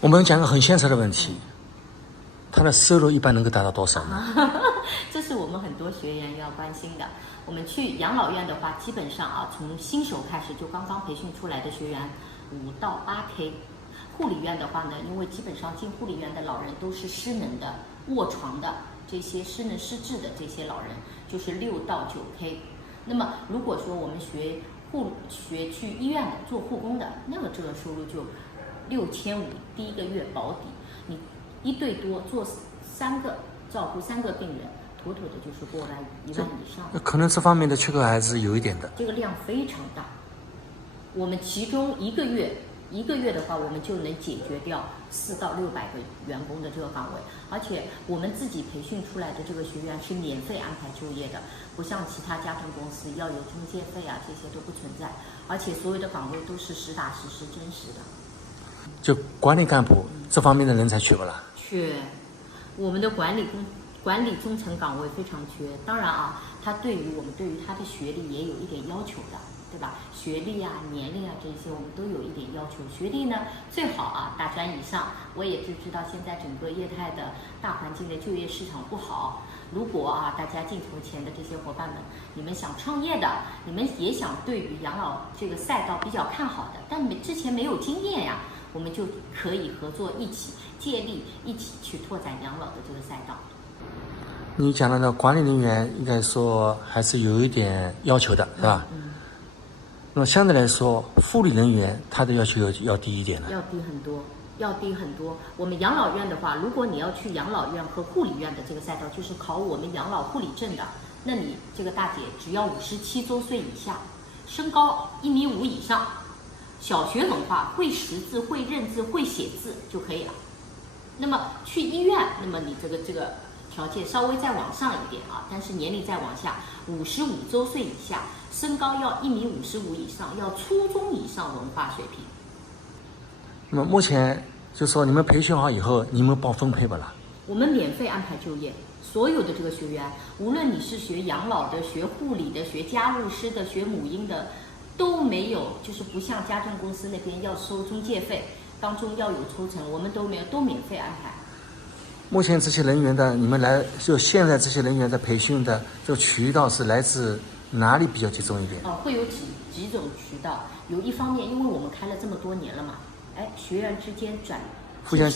我们讲个很现实的问题，他的收入一般能够达到多少呢？这是我们很多学员要关心的。我们去养老院的话，基本上啊，从新手开始，就刚刚培训出来的学员5到8K。护理院的话呢，因为基本上进护理院的老人都是失能的、卧床的，这些失能失智的这些老人，就是6到9K。那么如果说我们学去医院的做护工的，那么这个收入就6500，第一个月保底。你一对多做照顾3个病人，妥妥的就是过来1万以上。可能这方面的缺口还是有一点的。这个量非常大，我们其中一个月的话，我们就能解决掉400到600个员工的这个岗位，而且我们自己培训出来的这个学员是免费安排就业的，不像其他家政公司要有中介费啊，这些都不存在，而且所有的岗位都是实打实真实的。就管理干部这方面的人才缺不啦？缺，我们的管理中层岗位非常缺。当然啊，他对于他的学历也有一点要求的，对吧？学历啊、年龄啊这些我们都有一点要求。学历呢最好啊大专以上。我也知道现在整个业态的大环境的就业市场不好。如果啊大家镜头前的这些伙伴们，你们想创业的，你们也想对于养老这个赛道比较看好的，但你之前没有经验呀，我们就可以合作一起借力，一起去拓展养老的这个赛道。你讲到的管理人员应该说还是有一点要求的，是吧？那么相对来说，护理人员他的要求要低一点了。要低很多。我们养老院的话，如果你要去养老院和护理院的这个赛道，就是考我们养老护理证的，那你这个大姐只要57周岁以下，身高1.5米以上，小学文化，会识字、会认字、会写字就可以了。那么去医院，那么你这个条件稍微再往上一点啊，但是年龄再往下，55周岁以下，身高要1.55米以上，要初中以上文化水平。那么目前就说你们培训好以后，你们帮分配不啦？我们免费安排就业，所有的这个学员，无论你是学养老的、学护理的、学家务师的、学母婴的，都没有，就是不像家政公司那边要收中介费，当中要有抽成，我们都没有，都免费安排。目前这些人员的，你们就现在这些人员的培训的这个渠道是来自哪里比较集中一点？会有几种渠道，有一方面，因为我们开了这么多年了嘛，学员之间互相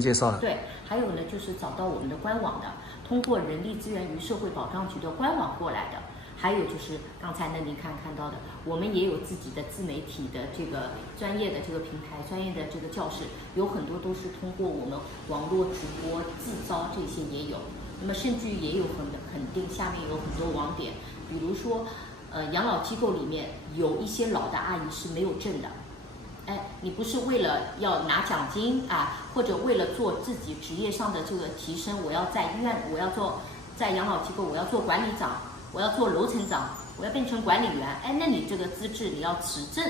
介绍了。对，还有呢，就是找到我们的官网的，通过人力资源与社会保障局的官网过来的。还有就是刚才呢您看到的，我们也有自己的自媒体的这个专业的这个平台，专业的这个教室，有很多都是通过我们网络直播自招，这些也有。那么甚至于也有肯定下面有很多网点，比如说养老机构里面有一些老的阿姨是没有证的，你不是为了要拿奖金啊，或者为了做自己职业上的这个提升，我要在医院，我要做在养老机构，我要做管理长，我要做楼层长，我要变成管理员，那你这个资质你要持证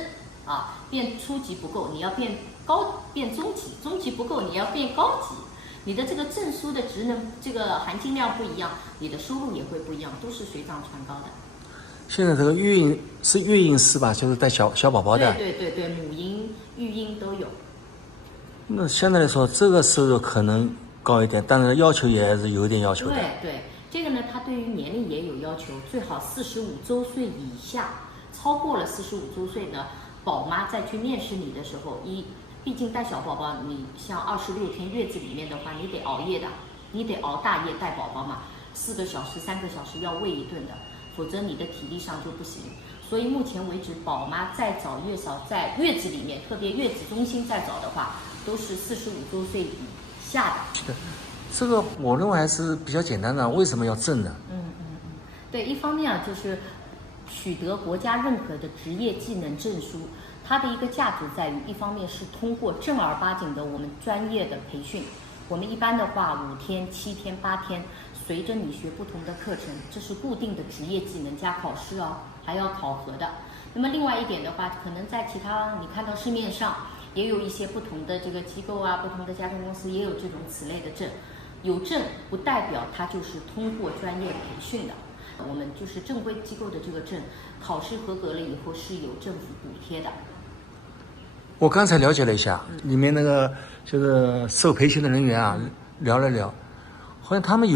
啊，变初级不够，你要变中级，中级不够你要变高级，你的这个证书的职能这个含金量不一样，你的收入也会不一样，都是水涨船高的。现在这个育婴师吧，就是带小宝宝的。对，母婴、育婴都有。那相对来说，这个收入可能高一点，但是要求也还是有一点要求的。对，这个呢，它对于年龄也有要求，最好45周岁以下，超过了45周岁呢，宝妈再去面试你的时候，毕竟带小宝宝，你像26天月子里面的话，你得熬夜的，你得熬大夜带宝宝嘛，4个小时、3个小时要喂一顿的。否则你的体力上就不行，所以目前为止，宝妈再找月嫂在月子里面，特别月子中心再找的话，都是45周岁以下的。这个我认为还是比较简单的，为什么要证呢？对，一方面啊，就是取得国家认可的职业技能证书，它的一个价值在于，一方面是通过正儿八经的我们专业的培训，我们一般的话5天、7天、8天。随着你学不同的课程，这是固定的职业技能加考试哦，还要考核的。那么另外一点的话，可能在其他你看到市面上也有一些不同的这个机构啊，不同的家政公司也有这种此类的证。有证不代表它就是通过专业培训的，我们就是正规机构的这个证，考试合格了以后是有政府补贴的。我刚才了解了一下，里面那个就是受培训的人员啊，聊了聊，好像他们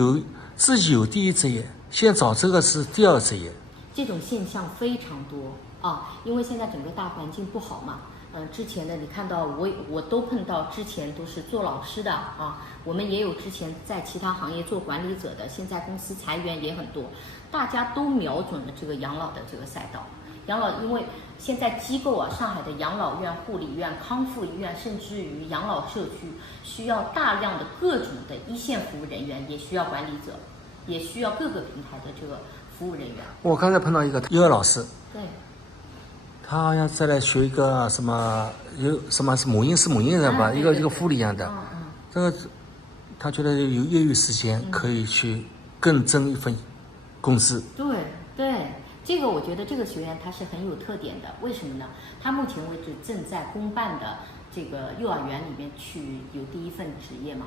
自己有第一职业，现在找这个是第二职业。这种现象非常多啊，因为现在整个大环境不好嘛。之前的你看到我都碰到，之前都是做老师的啊，我们也有之前在其他行业做管理者的，现在公司裁员也很多，大家都瞄准了这个养老的这个赛道。养老，因为现在机构啊，上海的养老院、护理院、康复医院，甚至于养老社区，需要大量的各种的一线服务人员，也需要管理者，也需要各个平台的这个服务人员。我刚才碰到一个幼儿老师，对，他好像再来学一个什么是母婴的吧，一个护理一样的。这个他觉得有业余时间可以去更挣一份工资。对，这个我觉得这个学员他是很有特点的，为什么呢？他目前为止正在公办的这个幼儿园里面去有第一份职业嘛。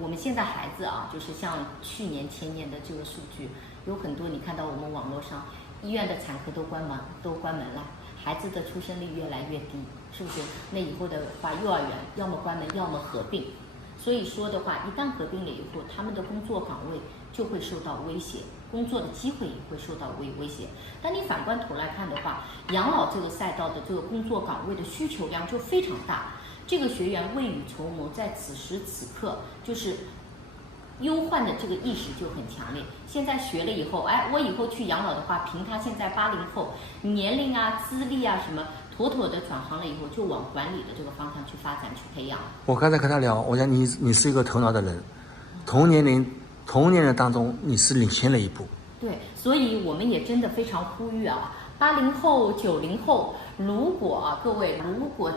我们现在孩子啊，就是像去年前年的这个数据，有很多你看到我们网络上医院的产科都关门了，孩子的出生率越来越低，是不是？那以后的话，幼儿园要么关门，要么合并。所以说的话，一旦合并了以后，他们的工作岗位就会受到威胁，工作的机会也会受到威胁。但你反观头来看的话，养老这个赛道的这个工作岗位的需求量就非常大。这个学员未雨绸缪，在此时此刻就是忧患的这个意识就很强烈。现在学了以后，我以后去养老的话，凭他现在80后年龄啊、资历啊什么，妥妥的转行了以后，就往管理的这个方向去发展、去培养。我刚才跟他聊，我讲你是一个头脑的人，同年龄当中你是领先了一步。对，所以我们也真的非常呼吁啊，80后、90后，如果各位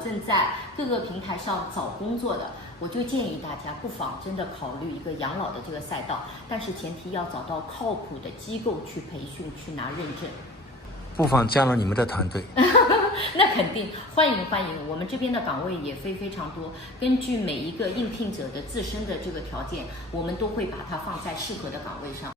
正在各个平台上找工作的，我就建议大家不妨真的考虑一个养老的这个赛道，但是前提要找到靠谱的机构去培训、去拿认证。不妨加入你们的团队。那肯定欢迎，我们这边的岗位也非常多，根据每一个应聘者的自身的这个条件，我们都会把它放在适合的岗位上。